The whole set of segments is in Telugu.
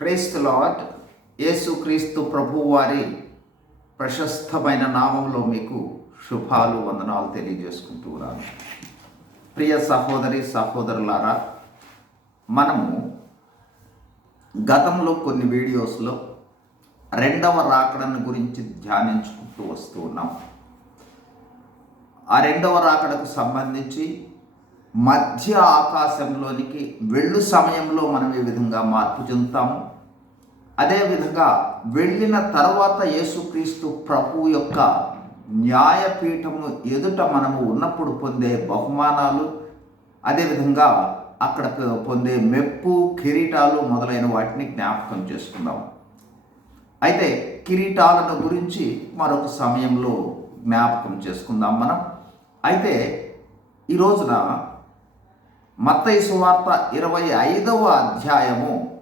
ప్రేస్తు లార్డ్ యేసుక్రీస్తు ప్రభువారి ప్రశస్తమైన నామంలో మీకు శుభాలు వందనాలు తెలియజేసుకుంటున్నాను ప్రియ సహోదరి సహోదరులారా మనము గతంలో కొన్ని వీడియోస్లో రెండవ రాకడను గురించి ధ్యానించుకుంటూ వస్తూ ఉన్నాం. ఆ రెండవ రాకడకు సంబంధించి మధ్య ఆకాశంలోనికి వెళ్ళు సమయంలో మనం ఏ విధంగా మార్పు చెందుతాము. అదేవిధంగా వెళ్ళిన తర్వాత యేసుక్రీస్తు ప్రభు యొక్క న్యాయపీఠము ఎదుట మనము ఉన్నప్పుడు పొందే బహుమానాలు అదేవిధంగా అక్కడ పొందే మెప్పు కిరీటాలు మొదలైన వాటిని జ్ఞాపకం చేసుకుందాం. అయితే కిరీటాలను గురించి మరొక సమయంలో జ్ఞాపకం చేసుకుందాం మనం. అయితే ఈ రోజున మత్తయి సువార్త ఇరవై ఐదవ అధ్యాయము.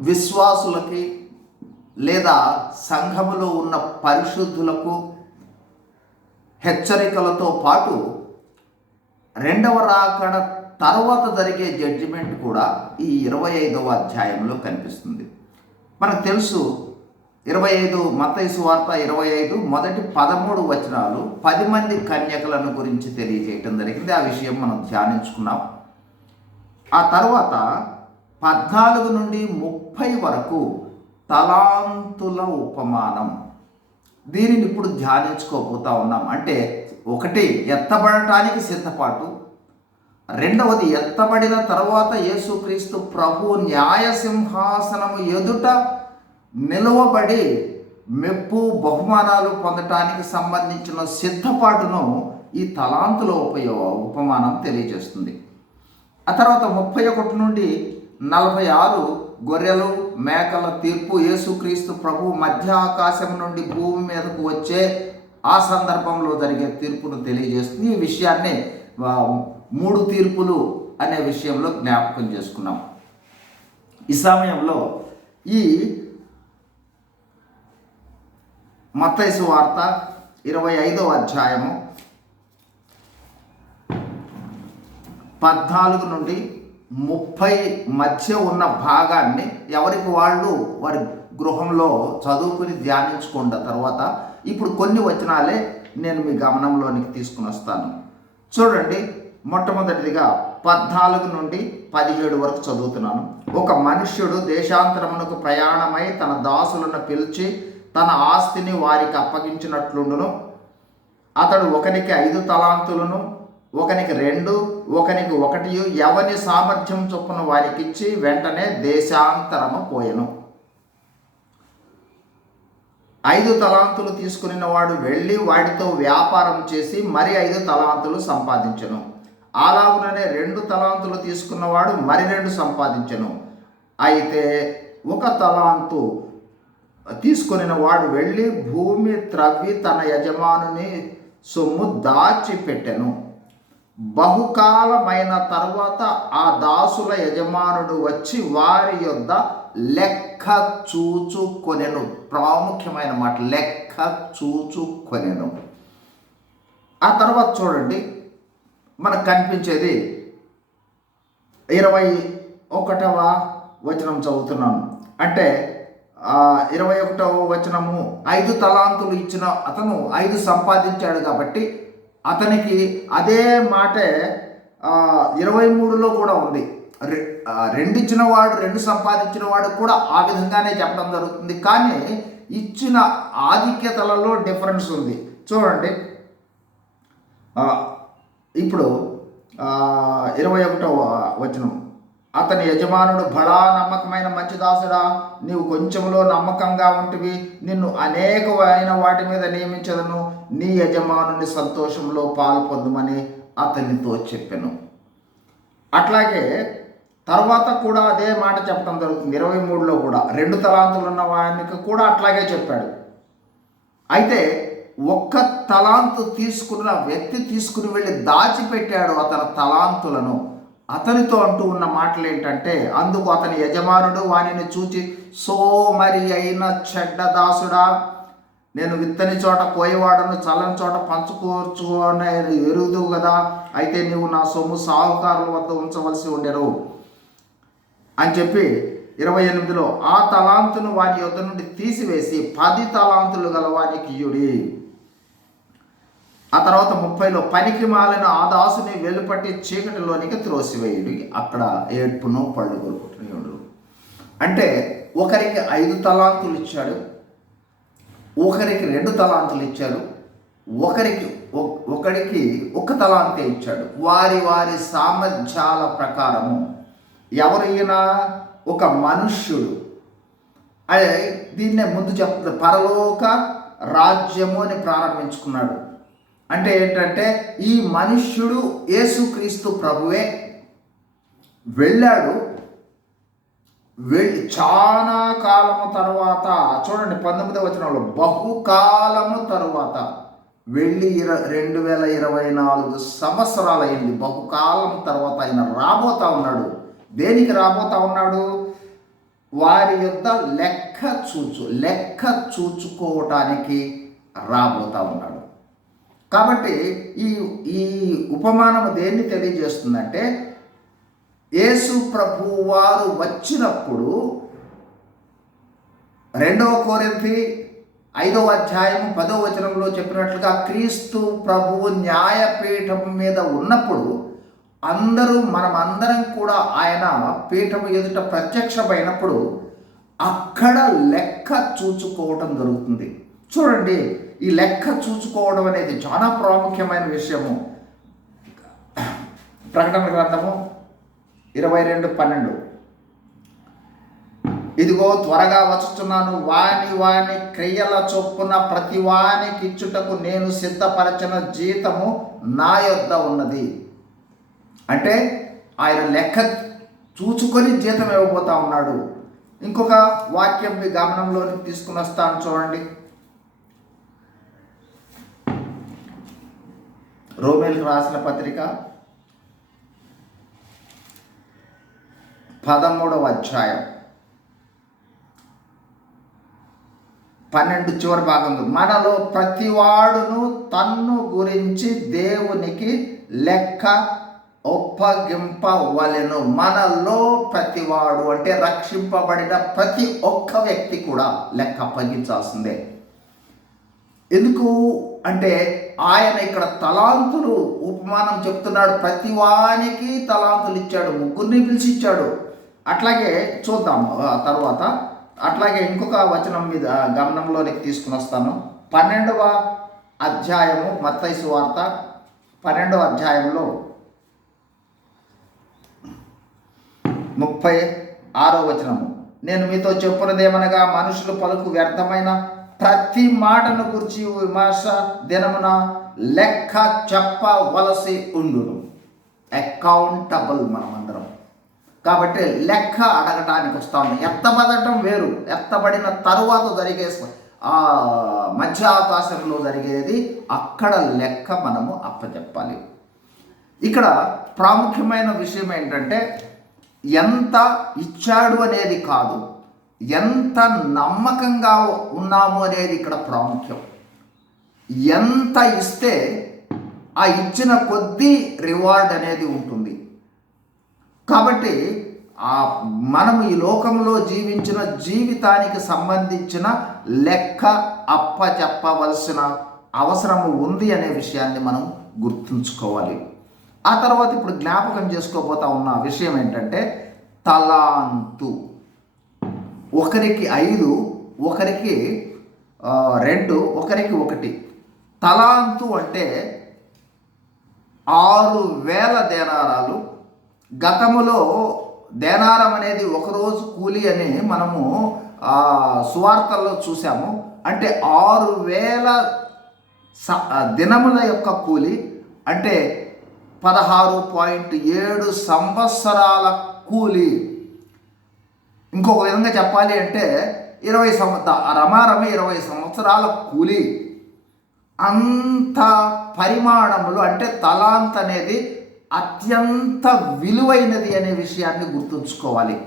విశ్వాసులకి లేదా సంఘములో ఉన్న పరిశుద్ధులకు హెచ్చరికలతో పాటు రెండవ రాకడ తర్వాత జరిగే జడ్జిమెంట్ కూడా ఈ ఇరవై ఐదవ అధ్యాయంలో కనిపిస్తుంది. మనకు తెలుసు ఇరవై ఐదు మతైసు వార్త ఇరవై ఐదు మొదటి పదమూడు వచనాలు పది మంది కన్యకలను గురించి తెలియజేయటం జరిగింది. ఆ విషయం మనం ధ్యానించుకున్నాం. ఆ తర్వాత పద్నాలుగు నుండి ముప్పై వరకు తలాంతుల ఉపమానం. దీనిని ఇప్పుడు ధ్యానించుకోపోతా ఉన్నాం. అంటే ఒకటి ఎత్తబడటానికి సిద్ధపాటు. రెండవది ఎత్తబడిన తర్వాత యేసుక్రీస్తు ప్రభు న్యాయసింహాసనము ఎదుట నిలువబడి మెప్పు బహుమానాలు పొందటానికి సంబంధించిన సిద్ధపాటును ఈ తలాంతుల ఉపయోగ ఉపమానం తెలియజేస్తుంది. ఆ తర్వాత ముప్పై ఒకటి నుండి నలభై ఆరు గొర్రెలు మేకల తీర్పు యేసుక్రీస్తు ప్రభు మధ్య ఆకాశం నుండి భూమి మీదకు వచ్చే ఆ సందర్భంలో జరిగే తీర్పును తెలియజేస్తుంది. ఈ విషయాన్ని మూడు తీర్పులు అనే విషయంలో జ్ఞాపకం చేసుకున్నాం. ఈ సమయంలో ఈ మత్తైసు వార్త ఇరవై ఐదో అధ్యాయము పద్నాలుగు నుండి ముప్పై మధ్య ఉన్న భాగాన్ని ఎవరికి వాళ్ళు వారి గృహంలో చదువుకుని ధ్యానించుకున్న తర్వాత ఇప్పుడు కొన్ని వచనాలే నేను మీ గమనంలోనికి తీసుకుని వస్తాను. చూడండి మొట్టమొదటిదిగా పద్నాలుగు నుండి పదిహేడు వరకు చదువుతున్నాను. ఒక మనుష్యుడు దేశాంతరమునకు ప్రయాణమై తన దాసులను పిలిచి తన ఆస్తిని వారికి అప్పగించినట్లుండును. అతడు ఒకనికి ఐదు తలాంతులను ఒకనికి రెండు ఒకనికి ఒకటి ఎవని సామర్థ్యం చొప్పున వారికిచ్చి వెంటనే దేశాంతరము పోయెను. ఐదు తలాంతులు తీసుకుని వాడు వెళ్ళి వాటితో వ్యాపారం చేసి మరి ఐదు తలాంతులు సంపాదించను. అలాగుననే రెండు తలాంతులు తీసుకున్నవాడు మరి రెండు సంపాదించను. అయితే ఒక తలాంతు తీసుకొనిన వాడు వెళ్ళి భూమి త్రవ్వి తన యజమానుని సొమ్ము దాచిపెట్టెను. బహుకాలమైన తర్వాత ఆ దాసుల యజమానుడు వచ్చి వారి యొద్ద లెక్క చూచుకొనెను. ప్రాముఖ్యమైన మాట లెక్క చూచుకొనెను. ఆ తర్వాత చూడండి మనకు కనిపించేది ఇరవై ఒకటవ వచనం చదువుతున్నాను. అంటే ఇరవై ఒకటవ వచనము ఐదు తలాంతులు ఇచ్చిన అతను ఐదు సంపాదించాడు కాబట్టి అతనికి అదే మాటే ఇరవై మూడులో కూడా ఉంది. రెండు ఇచ్చిన వాడు రెండు సంపాదించిన వాడు కూడా ఆ విధంగానే చెప్పడం జరుగుతుంది. కానీ ఇచ్చిన ఆధిక్యతలలో డిఫరెన్స్ ఉంది. చూడండి. ఇప్పుడు ఇరవై ఒకటవ వచనం అతని యజమానుడు బడా నమ్మకమైన మంచి దాసుడా. నీవు కొంచెంలో నమ్మకంగా ఉంటివి. నిన్ను అనేకమైన వాటి మీద నియమించదను. నీ యజమానుని సంతోషంలో పాలు పొందమని అతనితో చెప్పాను. అట్లాగే తర్వాత కూడా అదే మాట చెప్పడం జరుగుతుంది. ఇరవై మూడులో కూడా. రెండు తలాంతులు ఉన్న వానికి కూడా అట్లాగే చెప్పాడు. అయితే ఒక్క తలాంతు తీసుకున్న వ్యక్తి తీసుకుని వెళ్ళి దాచిపెట్టాడు అతని తలాంతులను. అతనితో అంటూ ఉన్న మాటలు ఏంటంటే అందుకు అతని యజమానుడు వానిని చూచి సో మరి అయిన చెడ్డ దాసుడా నేను విత్తని చోట కోయవాడను చల్లని చోట పంచుకోవచ్చు ఎరుగుదు కదా అయితే నీవు నా సొమ్ము సాహుకారుల వద్ద ఉంచవలసి ఉండెను. అని చెప్పి ఇరవై ఎనిమిదిలో ఆ తలాంతును వారి యొద్ద నుండి తీసివేసి పది తలాంతులు గల వానికి ఇయుడి ఆ తర్వాత ముప్పైలో పనికి మాలిన ఆ దాసుని వెలుపట్టి చీకటిలోనికి త్రోసివేయుడు. అక్కడ ఏడ్పును పళ్ళు కొరుకుంటున్నాడు అంటే ఒకరికి ఐదు తలాంతులు ఇచ్చాడు ఒకరికి రెండు తలాంతులు ఇచ్చారు ఒకరికి ఒకడికి ఒకరికి ఒక తలాంతే ఇచ్చాడు. వారి వారి సామర్థ్యాల ప్రకారము ఎవరైనా ఒక మనుష్యుడు. అదే దీన్నే ముందు చెప్తుంది. పరలోక రాజ్యము అని ప్రారంభించుకున్నాడు. అంటే ఏంటంటే ఈ మనుష్యుడు యేసుక్రీస్తు ప్రభువే. వెళ్ళాడు. వెళ్ళి చాలా కాలము తర్వాత చూడండి పంతొమ్మిదవ వచనంలో బహుకాలము తరువాత వెళ్ళి ఇర రెండు వేల ఇరవై నాలుగు సంవత్సరాలైంది. బహుకాలం తర్వాత ఆయన రాబోతా ఉన్నాడు. దేనికి రాబోతా ఉన్నాడు? వారి యొక్క లెక్క చూచు లెక్క చూచుకోవటానికి రాబోతా ఉన్నాడు. కాబట్టి ఈ ఈ ఉపమానము దేన్ని తెలియజేస్తుందంటే యేసు ప్రభు వారు వచ్చినప్పుడు రెండవ కోరింతి ఐదవ అధ్యాయం పదవ వచనంలో చెప్పినట్లుగా క్రీస్తు ప్రభువు న్యాయపీఠం మీద ఉన్నప్పుడు అందరూ మనమందరం కూడా ఆయన పీఠం ఎదుట ప్రత్యక్షమైనప్పుడు అక్కడ లెక్క చూచుకోవటం జరుగుతుంది. చూడండి ఈ లెక్క చూసుకోవడం అనేది చాలా ప్రాముఖ్యమైన విషయము. ప్రకటన గ్రంథము ఇరవై రెండు పన్నెండు. ఇదిగో త్వరగా వచ్చుతున్నాను వాని వాని క్రియల చొప్పున ప్రతి వానికి ఇచ్చుటకు నేను సిద్ధపరచిన జీతము నా యొద్ద ఉన్నది. అంటే ఆయన లెక్క చూచుకొని జీతం ఇవ్వబోతా ఉన్నాడు. ఇంకొక వాక్యం మీ గమనంలోకి తీసుకుని వస్తాను చూడండి. రోమేల్కి రాసిన పత్రిక పదమూడవ అధ్యాయం. పన్నెండు చివరి భాగంలో మనలో ప్రతివాడును తన్ను గురించి దేవునికి లెక్క ఒప్పగింపవలెను. మనలో ప్రతివాడు అంటే రక్షింపబడిన ప్రతి ఒక్క వ్యక్తి కూడా లెక్క అప్పగించాల్సిందే ఎందుకు? అంటే ఆయన ఇక్కడ తలాంతులు ఉపమానం చెప్తున్నాడు. ప్రతి వానికి తలాంతులు ఇచ్చాడు ముగ్గురిని పిలిచి ఇచ్చాడు అట్లాగే చూద్దాం తర్వాత. అట్లాగే ఇంకొక వచనం మీద గమనంలోనికి తీసుకుని వస్తాను. పన్నెండవ అధ్యాయము మత్తైసు వార్త పన్నెండవ అధ్యాయంలో ముప్పై ఆరో వచనము. నేను మీతో చెప్పున్నదేమనగా మనుషులు పలుకు వ్యర్థమైన ప్రతి మాటను గురించి విమర్శ దినమున లెక్క చెప్పవలసి ఉండును. అకౌంటబుల్ మనమందరం. కాబట్టి లెక్క అడగటానికి వస్తాము. ఎత్తబడటం వేరు. ఎత్తబడిన తరువాత జరిగే ఆ మధ్య ఆకాశంలో జరిగేది అక్కడ లెక్క మనము అప్పచెప్పాలి. ఇక్కడ ప్రాముఖ్యమైన విషయం ఏంటంటే ఎంత ఇచ్చాడు అనేది కాదు. ఎంత నమ్మకంగా ఉన్నాము అనేది ఇక్కడ ప్రాముఖ్యం. ఎంత ఇస్తే ఆ ఇచ్చిన కొద్దీ రివార్డ్ అనేది ఉంటుంది. కాబట్టి ఆ మనం ఈ లోకంలో జీవించిన జీవితానికి సంబంధించిన లెక్క అప్పచెప్పవలసిన అవసరం ఉంది అనే విషయాన్ని మనం గుర్తుంచుకోవాలి. ఆ తర్వాత ఇప్పుడు జ్ఞాపకం చేసుకోబోతా ఉన్న విషయం ఏంటంటే తలాంతు. ఒకరికి ఐదు ఒకరికి రెండు ఒకరికి ఒకటి. తలాంతు అంటే ఆరు వేల దేనారాలు. గతములో దేనారం అనేది ఒకరోజు కూలి అని మనము సువార్తల్లో చూసాము అంటే ఆరు వేల స- దినముల యొక్క కూలి. అంటే పదహారు పాయింట్ ఏడు సంవత్సరాల కూలి. ఇంకొక విధంగా చెప్పాలి అంటే ఇరవై సంవత్సర రమారమి ఇరవై సంవత్సరాల కూలి. అంత పరిమాణములు అంటే తలాంత్ అనేది అత్యంత విలువైనది అనే విషయాన్ని గుర్తుంచుకోవాలి.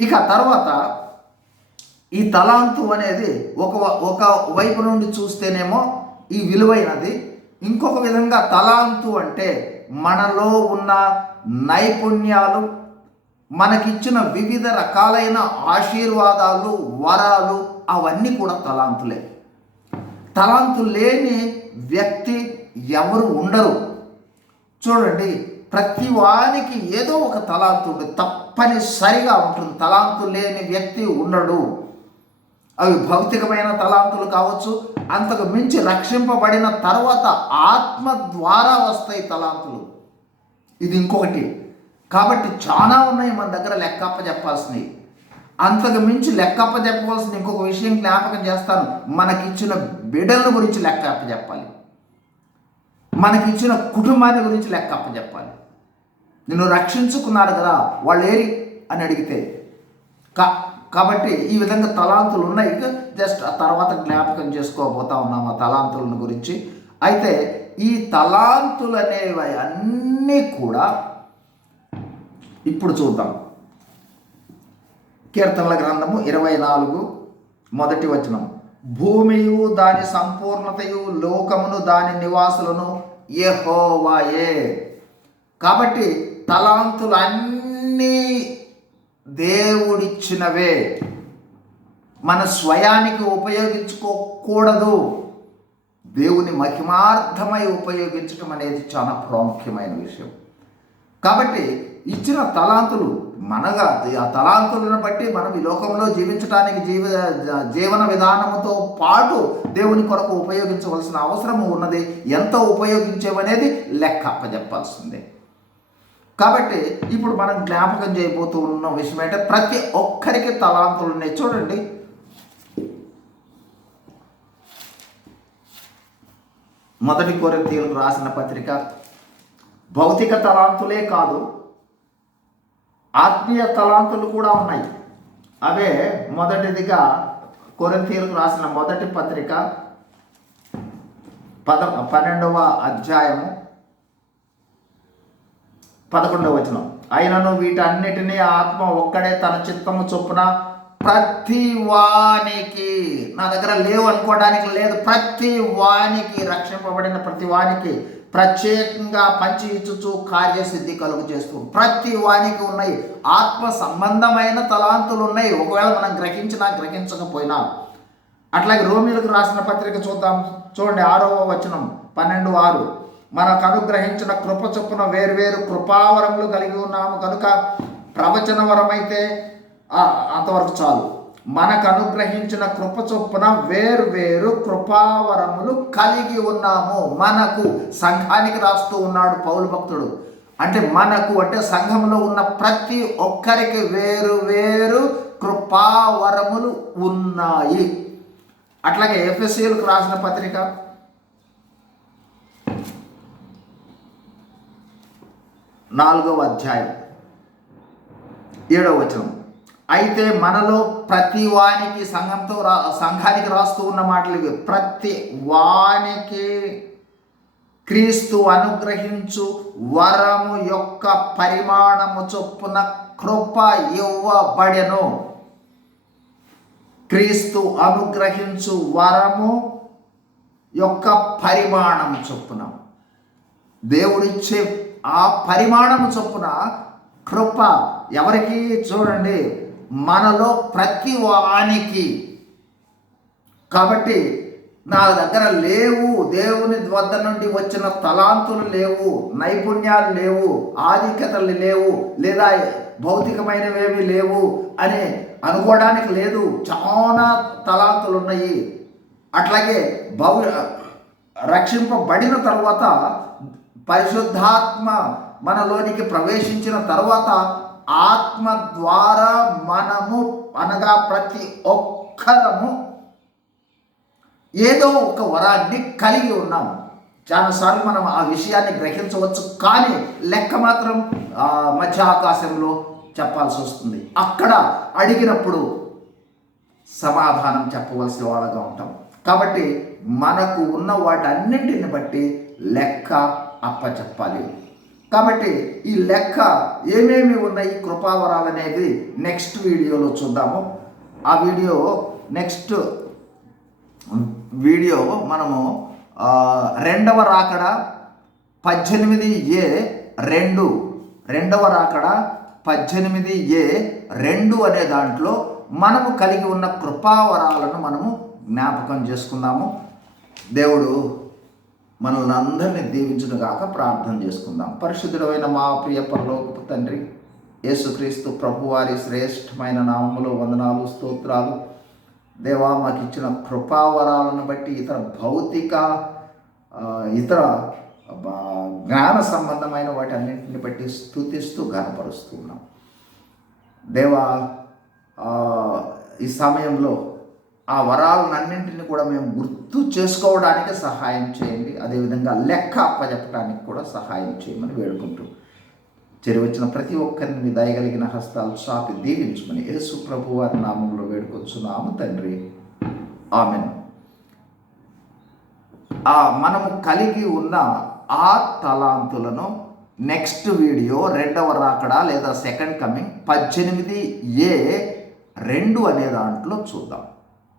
ఇక తర్వాత ఈ తలాంతు అనేది ఒక ఒక వైపు నుండి చూస్తేనేమో ఈ విలువైనది. ఇంకొక విధంగా తలాంతు అంటే మనలో ఉన్న నైపుణ్యాలు మనకిచ్చిన వివిధ రకాలైన ఆశీర్వాదాలు వరాలు అవన్నీ కూడా తలాంతులే. తలాంతు లేని వ్యక్తి ఎవరు ఉండరు. చూడండి ప్రతి వానికి ఏదో ఒక తలాంతు ఉంటుంది తప్పనిసరిగా ఉంటుంది. తలాంతు లేని వ్యక్తి ఉండడు. అవి భౌతికమైన తలాంతులు కావచ్చు అంతకు మించి రక్షింపబడిన తర్వాత ఆత్మ ద్వారా వస్తాయి తలాంతులు. ఇది ఇంకొకటి. కాబట్టి చాలా ఉన్నాయి మన దగ్గర లెక్కప్ప చెప్పాల్సినవి. అంతకు మించి లెక్కప్ప చెప్పవలసిన ఇంకొక విషయం జ్ఞాపకం చేస్తాను. మనకిచ్చిన బిడ్డల గురించి లెక్కప్ప చెప్పాలి. మనకిచ్చిన కుటుంబాన్ని గురించి లెక్కప్ప చెప్పాలి. నిన్ను రక్షించుకున్నాడు కదా వాళ్ళు ఏరి అని అడిగితే. కా కాబట్టి ఈ విధంగా తలాంతులు ఉన్నాయి. జస్ట్ ఆ తర్వాత జ్ఞాపకం చేసుకోబోతా ఉన్నాం ఆ తలాంతులను గురించి. అయితే ఈ తలాంతులు అనేవి అన్నీ కూడా ఇప్పుడు చూద్దాం. కీర్తనల గ్రంథము ఇరవై నాలుగు మొదటి వచనం. భూమియు దాని సంపూర్ణతయు లోకమును దాని నివాసులను యెహోవాయే. కాబట్టి తలాంతులన్నీ దేవుడిచ్చినవే. మన స్వయానికి ఉపయోగించుకోకూడదు. దేవుని మహిమార్థమై ఉపయోగించడం అనేది చాలా ప్రాముఖ్యమైన విషయం. కాబట్టి ఇచ్చిన తలాంతులు మనగా ఆ తలాంతులను బట్టి మనం ఈ లోకంలో జీవించడానికి జీవ జీవన విధానముతో పాటు దేవుని కొరకు ఉపయోగించవలసిన అవసరం ఉన్నది. ఎంత ఉపయోగించేవనేది లెక్క చెప్పాల్సిందే కాబట్టి ఇప్పుడు మనం జ్ఞాపకం చేయబోతూ ఉన్న విషయం ఏంటంటే ప్రతి ఒక్కరికి తలాంతులు ఉన్నాయి. చూడండి. మొదటి కొరింథీయులకు రాసిన పత్రిక భౌతిక తలాంతులే కాదు ఆత్మీయ తలాంతులు కూడా ఉన్నాయి. అవే మొదటిదిగా కొరంతీయులకు రాసిన మొదటి పత్రిక పద పన్నెండవ అధ్యాయము పదకొండవ వచనం. అయినను వీటన్నిటినీ ఆత్మ ఒక్కడే తన చిత్తము చొప్పున ప్రతి వానికి నా దగ్గర లేవు అనుకోవడానికి లేదు ప్రతి వానికి రక్షింపబడిన ప్రతి వానికి ప్రత్యేకంగా పంచి ఇచ్చుచు కార్యసిద్ధి కలుగు చేస్తూ ప్రతి వానికి ఉన్నాయి ఆత్మ సంబంధమైన తలాంతులు ఉన్నాయి ఒకవేళ మనం గ్రహించినా గ్రహించకపోయినా. అట్లాగే రోమిలకు రాసిన పత్రిక చూద్దాం. చూడండి ఆరవ వచనం పన్నెండు ఆరు. మనకు అనుగ్రహించిన కృప చొప్పున వేరువేరు కృపావరములు కలిగి ఉన్నాము కనుక ప్రవచన అంతవరకు చాలు. మనకు అనుగ్రహించిన కృప చొప్పున వేర్వేరు కృపావరములు కలిగి ఉన్నాము. మనకు సంఘానికి రాస్తూ ఉన్నాడు పౌలు భక్తుడు. అంటే మనకు అంటే సంఘంలో ఉన్న ప్రతి ఒక్కరికి వేరు వేరు కృపావరములు ఉన్నాయి. అట్లాగే ఎఫ్ఎస్సీలకు రాసిన పత్రిక. నాలుగవ అధ్యాయం. ఏడవ వచనం. అయితే మనలో ప్రతి వానికి సంఘంతో రా సంఘానికి రాస్తూ ఉన్న మాటలు ఇవి. ప్రతి వానికి క్రీస్తు అనుగ్రహించు వరము యొక్క పరిమాణము చొప్పున కృప ఇవ్వబడెను. క్రీస్తు అనుగ్రహించు వరము యొక్క పరిమాణం చొప్పున. దేవుడిచ్చే ఆ పరిమాణము చొప్పున కృప ఎవరికి చూడండి. మనలో ప్రతి వానికి. కాబట్టి నా దగ్గర లేవు దేవుని వద్ద నుండి వచ్చిన తలాంతులు లేవు నైపుణ్యాలు లేవు ఆధిక్యతలు లేవు లేదా భౌతికమైనవేవి లేవు అని అనుకోవడానికి లేదు. చాలా తలాంతులు ఉన్నాయి. అట్లాగే భౌ రక్షింపబడిన తర్వాత పరిశుద్ధాత్మ మనలోనికి ప్రవేశించిన తర్వాత ఆత్మ ద్వారా మనము అనగా ప్రతి ఒక్కరము ఏదో ఒక వరాన్ని కలిగి ఉన్నాము. చాలాసార్లు మనం ఆ విషయాన్ని గ్రహించవచ్చు కానీ లెక్క మాత్రం మధ్య ఆకాశంలో చెప్పాల్సి వస్తుంది. అక్కడ అడిగినప్పుడు సమాధానం చెప్పవలసిన వాళ్ళగా ఉంటాం. కాబట్టి మనకు ఉన్న వాటన్నింటిని బట్టి లెక్క అప్పచెప్పాలి. కాబట్టి ఈ లెక్క ఏమేమి ఉన్నాయి కృపావరాలు అనేది నెక్స్ట్ వీడియోలో చూద్దాము. ఆ వీడియో నెక్స్ట్ వీడియో మనము రెండవ రాకడ పద్దెనిమిది ఏ రెండు. రెండవ రాకడ పద్దెనిమిది ఏ రెండు అనే దాంట్లో మనము కలిగి ఉన్న కృపావరాలను మనము జ్ఞాపకం చేసుకుందాము. దేవుడు మనల్ని అందరినీ దీవించును గాక ప్రార్థన చేసుకుందాం. పరిశుద్ధుడమైన మా ప్రియ పరలోకపు తండ్రి యేసుక్రీస్తు ప్రభువారి శ్రేష్టమైన నామములు వందనాలు స్తోత్రాలు. దేవా మాకు ఇచ్చిన కృపావరాలను బట్టి ఇతర భౌతిక ఇతర జ్ఞాన సంబంధమైన వాటి అన్నింటిని బట్టి స్థుతిస్తూ గనపరుస్తున్నాం దేవా ఈ సమయంలో ఆ వరాలన్నింటిని కూడా మేము గుర్తు చేసుకోవడానికి సహాయం చేయండి. అదేవిధంగా లెక్క అప్పచెప్పడానికి కూడా సహాయం చేయమని వేడుకుంటూ చెరి వచ్చిన ప్రతి ఒక్కరిని దయగలిగిన హస్తాలు చాపి దీవించుకుని యేసు ప్రభు వారి నామంలో వేడుకొచ్చున్నాము తండ్రి. ఆమెన్. ఆ మనము కలిగి ఉన్న ఆ తలాంతులను నెక్స్ట్ వీడియో రెండవ రాకడా లేదా సెకండ్ కమింగ్ పద్దెనిమిది ఏ రెండు అనే దాంట్లో చూద్దాం.